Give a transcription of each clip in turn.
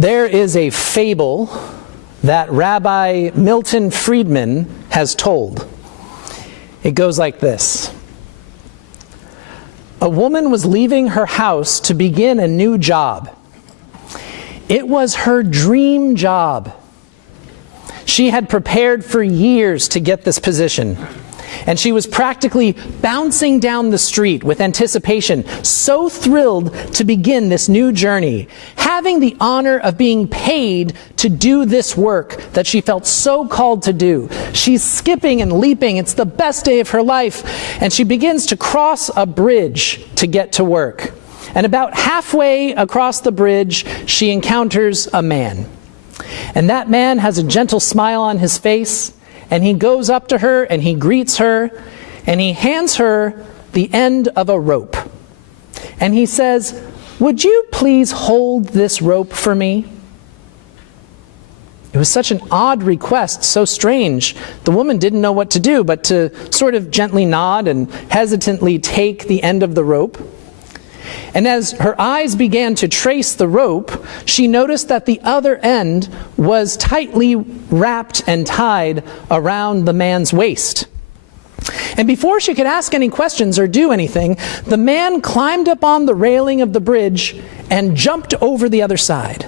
There is a fable that Rabbi Milton Friedman has told. It goes like this. A woman was leaving her house to begin a new job. It was her dream job. She had prepared for years to get this position, and she was practically bouncing down the street with anticipation, so thrilled to begin this new journey, having the honor of being paid to do this work that she felt so called to do. She's skipping and leaping. It's the best day of her life, and she begins to cross a bridge to get to work. And about halfway across the bridge, she encounters a man. And that man has a gentle smile on his face, and he goes up to her and he greets her, and he hands her the end of a rope. And he says, "Would you please hold this rope for me?" It was such an odd request, so strange. The woman didn't know what to do but to sort of gently nod and hesitantly take the end of the rope. And as her eyes began to trace the rope, she noticed that the other end was tightly wrapped and tied around the man's waist. And before she could ask any questions or do anything, the man climbed up on the railing of the bridge and jumped over the other side.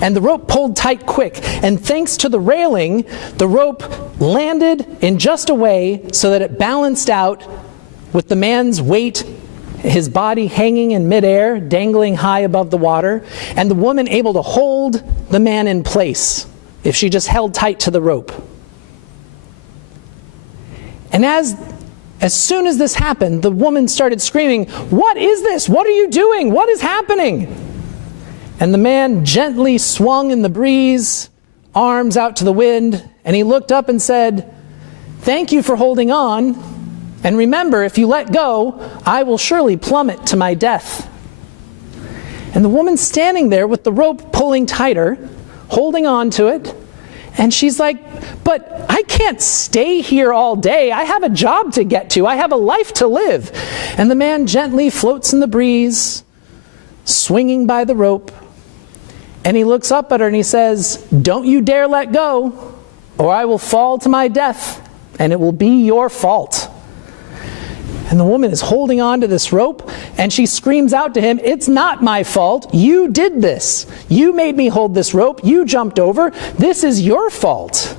And the rope pulled tight quick, and thanks to the railing, the rope landed in just a way so that it balanced out with the man's weight, his body hanging in midair, dangling high above the water, and the woman able to hold the man in place if she just held tight to the rope. And as soon as this happened, the woman started screaming, "What is this? What are you doing? What is happening?" And the man gently swung in the breeze, arms out to the wind, and he looked up and said, "Thank you for holding on. And remember, if you let go, I will surely plummet to my death." And the woman's standing there with the rope pulling tighter, holding on to it, and she's like, "But I can't stay here all day. I have a job to get to. I have a life to live." And the man gently floats in the breeze, swinging by the rope, and he looks up at her and he says, "Don't you dare let go, or I will fall to my death, and it will be your fault." And the woman is holding on to this rope, and she screams out to him, "It's not my fault. You did this. You made me hold this rope. You jumped over. This is your fault."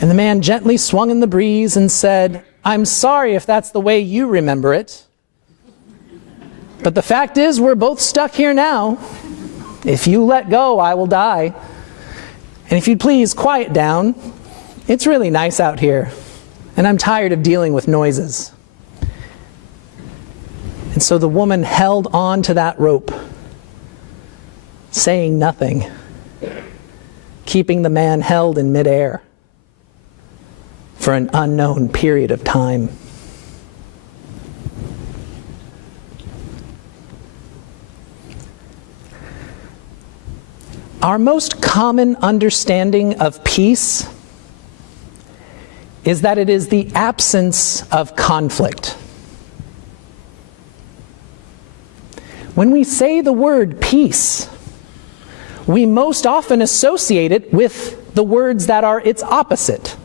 And the man gently swung in the breeze and said, "I'm sorry if that's the way you remember it. But the fact is, we're both stuck here now. If you let go, I will die. And if you'd please quiet down. It's really nice out here, and I'm tired of dealing with noises." And so the woman held on to that rope, saying nothing, keeping the man held in midair for an unknown period of time. Our most common understanding of peace is that it is the absence of conflict. When we say the word peace, we most often associate it with the words that are its opposite: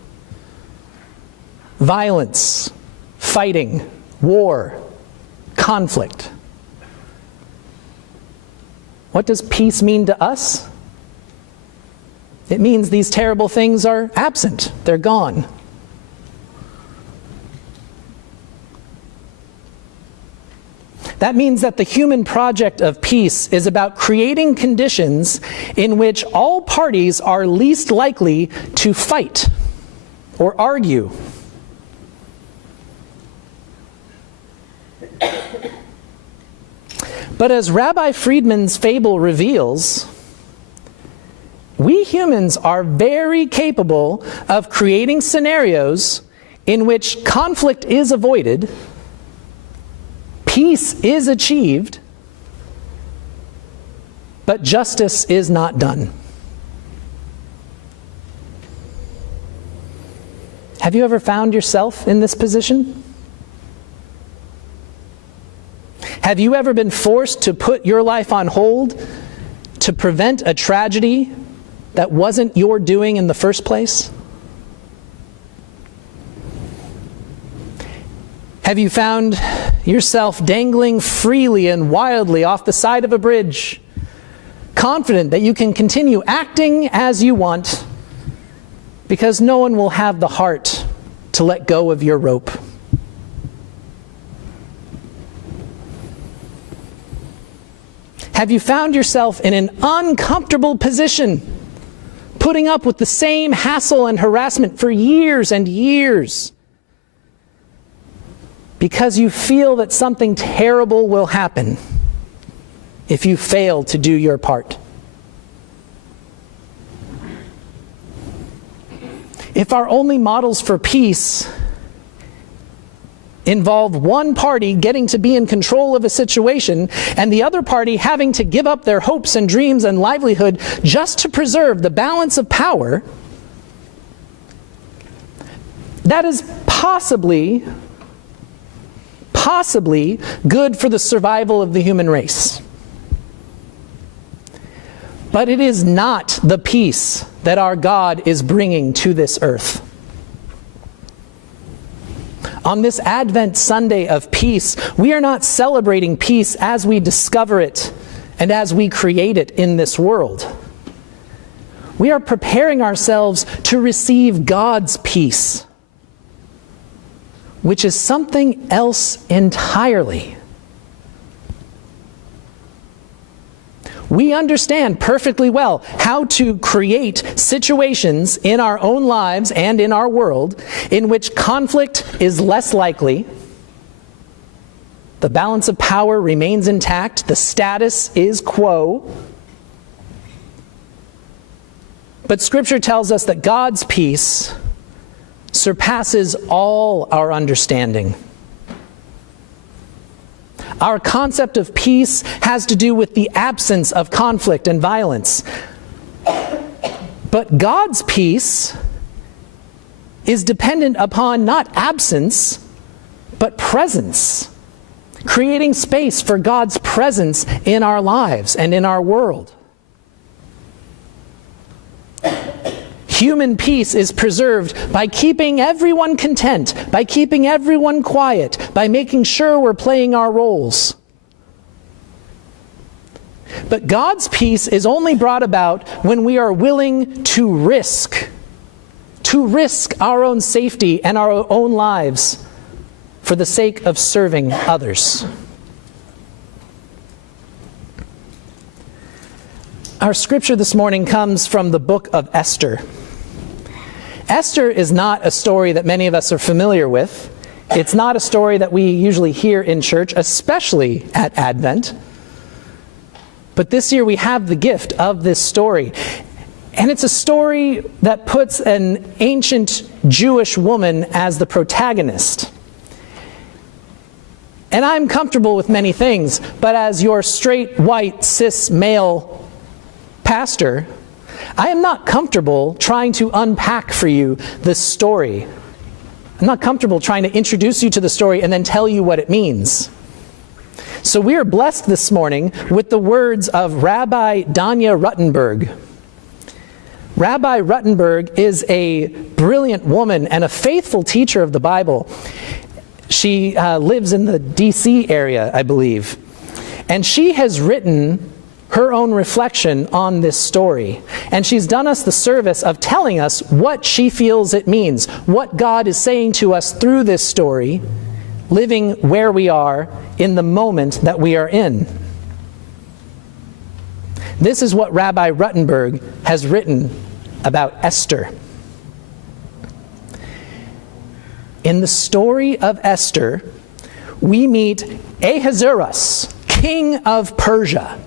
violence, fighting, war, conflict. What does peace mean to us? It means these terrible things are absent, they're gone. That means that the human project of peace is about creating conditions in which all parties are least likely to fight or argue. But as Rabbi Friedman's fable reveals, we humans are very capable of creating scenarios in which conflict is avoided, peace is achieved, but justice is not done. Have you ever found yourself in this position? Have you ever been forced to put your life on hold to prevent a tragedy that wasn't your doing in the first place? Have you found yourself dangling freely and wildly off the side of a bridge, confident that you can continue acting as you want because no one will have the heart to let go of your rope? Have you found yourself in an uncomfortable position, putting up with the same hassle and harassment for years and years, because you feel that something terrible will happen if you fail to do your part? If our only models for peace involve one party getting to be in control of a situation and the other party having to give up their hopes and dreams and livelihood just to preserve the balance of power, that is possibly good for the survival of the human race. But it is not the peace that our God is bringing to this earth. On this Advent Sunday of peace, we are not celebrating peace as we discover it and as we create it in this world. We are preparing ourselves to receive God's peace, which is something else entirely. We understand perfectly well how to create situations in our own lives and in our world in which conflict is less likely, the balance of power remains intact, the status is quo. But Scripture tells us that God's peace surpasses all our understanding. Our concept of peace has to do with the absence of conflict and violence. But God's peace is dependent upon not absence, but presence, creating space for God's presence in our lives and in our world. Human peace is preserved by keeping everyone content, by keeping everyone quiet, by making sure we're playing our roles. But God's peace is only brought about when we are willing to risk our own safety and our own lives for the sake of serving others. Our scripture this morning comes from the book of Esther. Esther is not a story that many of us are familiar with. It's not a story that we usually hear in church, especially at Advent. But this year we have the gift of this story. And it's a story that puts an ancient Jewish woman as the protagonist. And I'm comfortable with many things, but as your straight, white, cis male pastor, I am not comfortable trying to unpack for you this story. I'm not comfortable trying to introduce you to the story and then tell you what it means. So we are blessed this morning with the words of Rabbi Danya Ruttenberg. Rabbi Ruttenberg is a brilliant woman and a faithful teacher of the Bible. She lives in the D.C. area, I believe. And she has written her own reflection on this story. And she's done us the service of telling us what she feels it means, what God is saying to us through this story, living where we are in the moment that we are in. This is what Rabbi Ruttenberg has written about Esther. In the story of Esther, we meet Ahasuerus, king of Persia.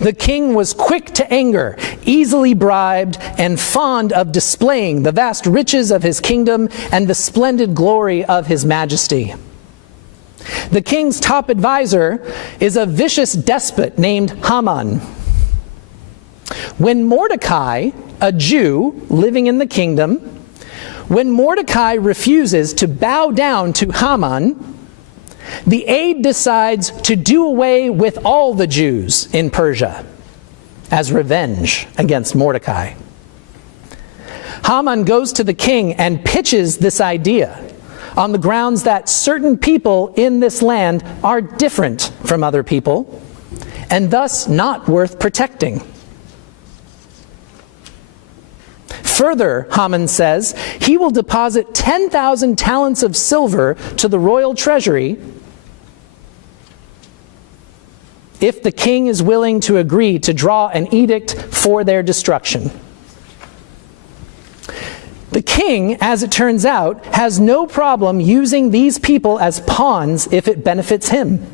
The king was quick to anger, easily bribed, and fond of displaying the vast riches of his kingdom and the splendid glory of his majesty. The king's top advisor is a vicious despot named Haman. When Mordecai, a Jew living in the kingdom, when Mordecai refuses to bow down to Haman, the aide decides to do away with all the Jews in Persia. as revenge against Mordecai. Haman goes to the king and pitches this idea on the grounds that certain people in this land are different from other people and thus not worth protecting. Further, Haman says he will deposit 10,000 talents of silver to the royal treasury if the king is willing to agree to draw an edict for their destruction. The king, as it turns out, has no problem using these people as pawns if it benefits him.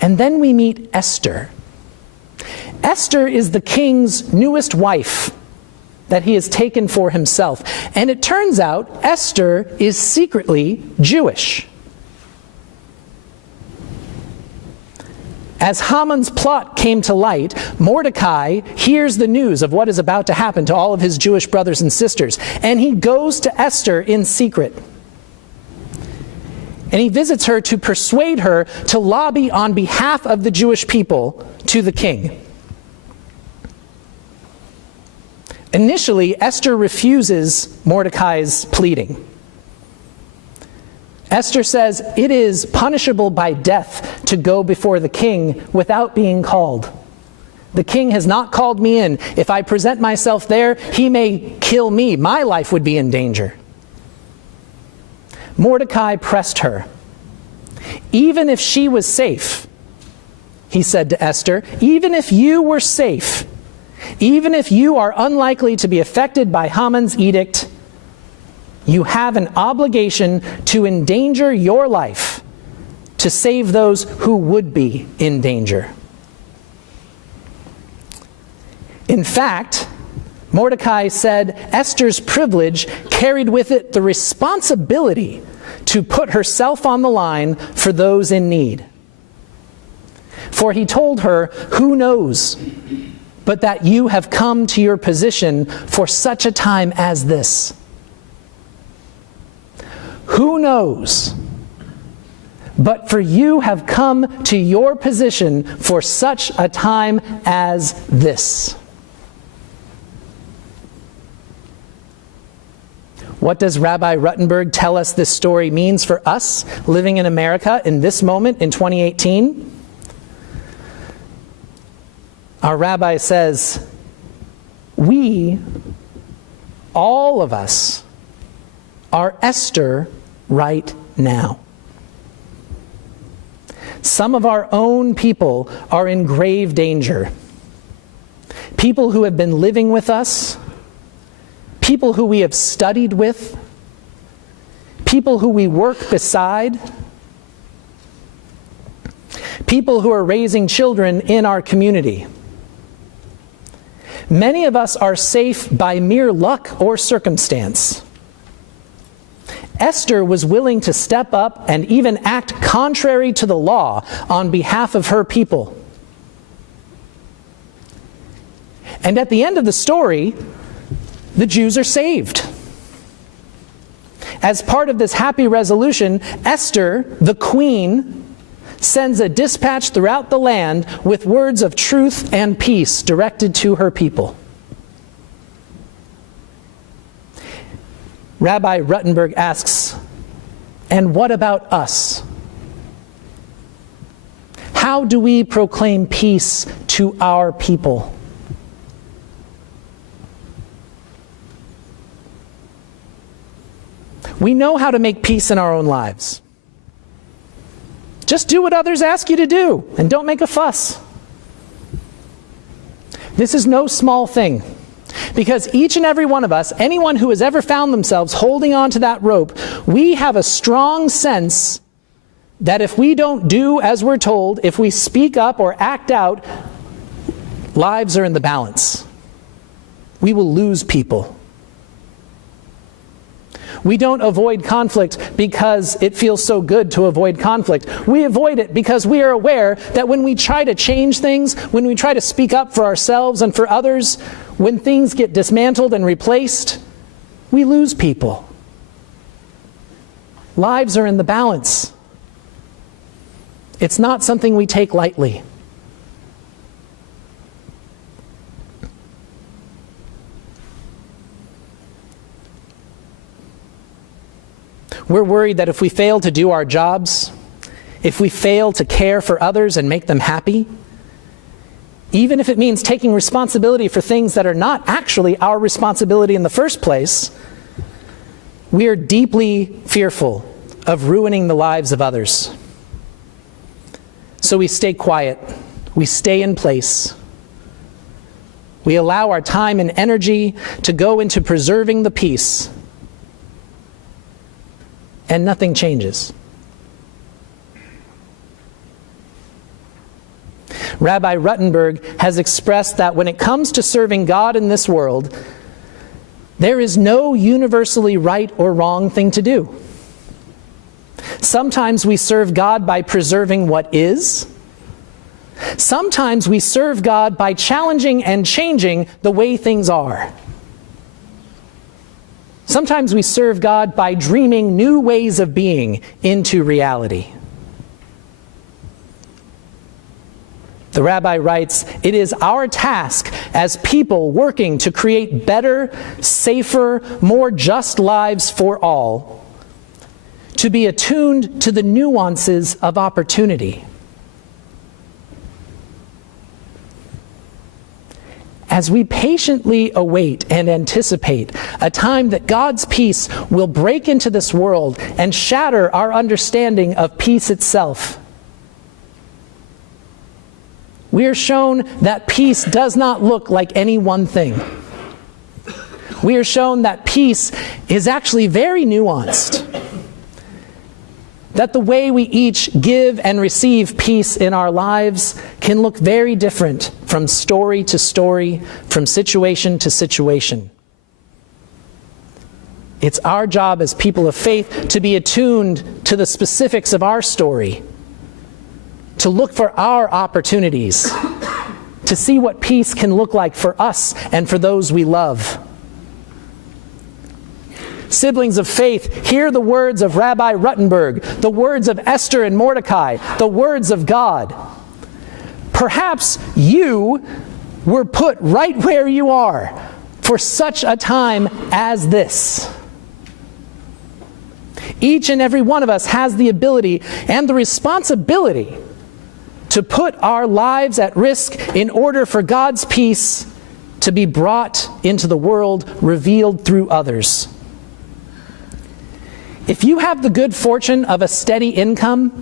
And then we meet Esther. Esther is the king's newest wife that he has taken for himself. And it turns out Esther is secretly Jewish. As Haman's plot came to light, Mordecai hears the news of what is about to happen to all of his Jewish brothers and sisters, and he goes to Esther in secret. And he visits her to persuade her to lobby on behalf of the Jewish people to the king. Initially, Esther refuses Mordecai's pleading. Esther says it is punishable by death to go before the king without being called. The king has not called me in. If I present myself there, he may kill me. My life would be in danger. Mordecai pressed her. Even if she was safe, he said to Esther, even if you were safe, even if you are unlikely to be affected by Haman's edict, you have an obligation to endanger your life to save those who would be in danger. In fact, Mordecai said Esther's privilege carried with it the responsibility to put herself on the line for those in need. For he told her, "Who knows, but that you have come to your position for such a time as this." Who knows? But for you have come to your position for such a time as this. What does Rabbi Ruttenberg tell us this story means for us living in America in this moment in 2018? Our rabbi says, we, all of us, are Esther right now. Some of our own people are in grave danger. People who have been living with us, people who we have studied with, people who we work beside, people who are raising children in our community. Many of us are safe by mere luck or circumstance. Esther was willing to step up and even act contrary to the law on behalf of her people. And at the end of the story, the Jews are saved. As part of this happy resolution, Esther, the queen, sends a dispatch throughout the land with words of truth and peace directed to her people. Rabbi Ruttenberg asks, and what about us? How do we proclaim peace to our people? We know how to make peace in our own lives. Just do what others ask you to do, and don't make a fuss. This is no small thing. Because each and every one of us, anyone who has ever found themselves holding on to that rope, we have a strong sense that if we don't do as we're told, if we speak up or act out, lives are in the balance. We will lose people. We don't avoid conflict because it feels so good to avoid conflict. We avoid it because we are aware that when we try to change things, when we try to speak up for ourselves and for others, when things get dismantled and replaced, we lose people. Lives are in the balance. It's not something we take lightly. We're worried that if we fail to do our jobs, if we fail to care for others and make them happy, even if it means taking responsibility for things that are not actually our responsibility in the first place, we are deeply fearful of ruining the lives of others. So we stay quiet, we stay in place. We allow our time and energy to go into preserving the peace, and nothing changes. Rabbi Ruttenberg has expressed that when it comes to serving God in this world, there is no universally right or wrong thing to do. Sometimes we serve God by preserving what is. Sometimes we serve God by challenging and changing the way things are. Sometimes we serve God by dreaming new ways of being into reality. The rabbi writes, "It is our task as people working to create better, safer, more just lives for all, to be attuned to the nuances of opportunity." As we patiently await and anticipate a time that God's peace will break into this world and shatter our understanding of peace itself, we are shown that peace does not look like any one thing. We are shown that peace is actually very nuanced. That the way we each give and receive peace in our lives can look very different from story to story, from situation to situation. It's our job as people of faith to be attuned to the specifics of our story, to look for our opportunities, to see what peace can look like for us and for those we love. Siblings of faith, hear the words of Rabbi Ruttenberg, the words of Esther and Mordecai, the words of God. Perhaps you were put right where you are for such a time as this. Each and every one of us has the ability and the responsibility to put our lives at risk in order for God's peace to be brought into the world, revealed through others. If you have the good fortune of a steady income,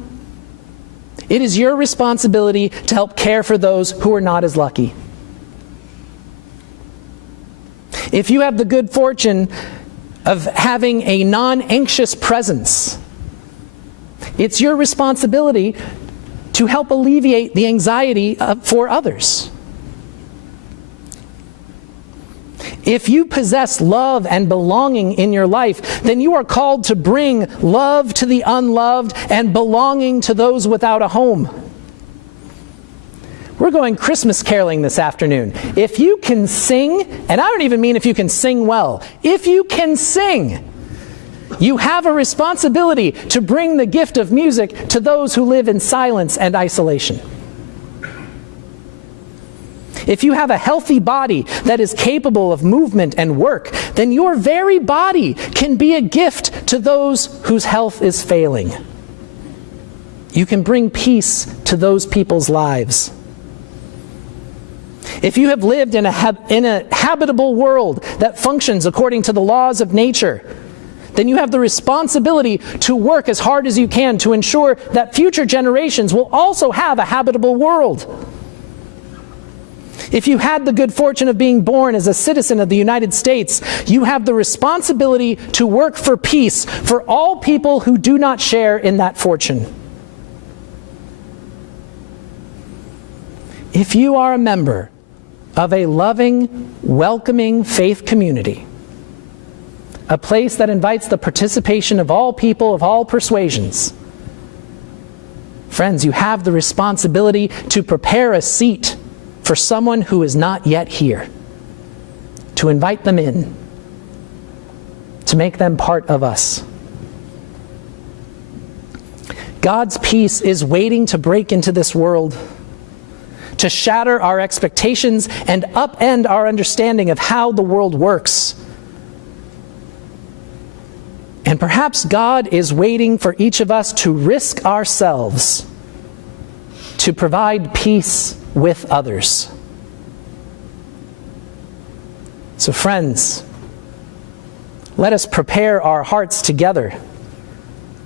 it is your responsibility to help care for those who are not as lucky. If you have the good fortune of having a non-anxious presence, it's your responsibility to help alleviate the anxiety for others. If you possess love and belonging in your life, then you are called to bring love to the unloved and belonging to those without a home. We're going Christmas caroling this afternoon. If you can sing, and I don't even mean if you can sing well, if you can sing, you have a responsibility to bring the gift of music to those who live in silence and isolation. If you have a healthy body that is capable of movement and work, then your very body can be a gift to those whose health is failing. You can bring peace to those people's lives. If you have lived in a habitable world that functions according to the laws of nature, then you have the responsibility to work as hard as you can to ensure that future generations will also have a habitable world. If you had the good fortune of being born as a citizen of the United States, you have the responsibility to work for peace for all people who do not share in that fortune. If you are a member of a loving, welcoming faith community, a place that invites the participation of all people of all persuasions, friends, you have the responsibility to prepare a seat for someone who is not yet here, to invite them in, to make them part of us. God's peace is waiting to break into this world, to shatter our expectations and upend our understanding of how the world works. And perhaps God is waiting for each of us to risk ourselves to provide peace with others. So friends, let us prepare our hearts together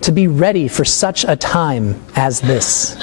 to be ready for such a time as this.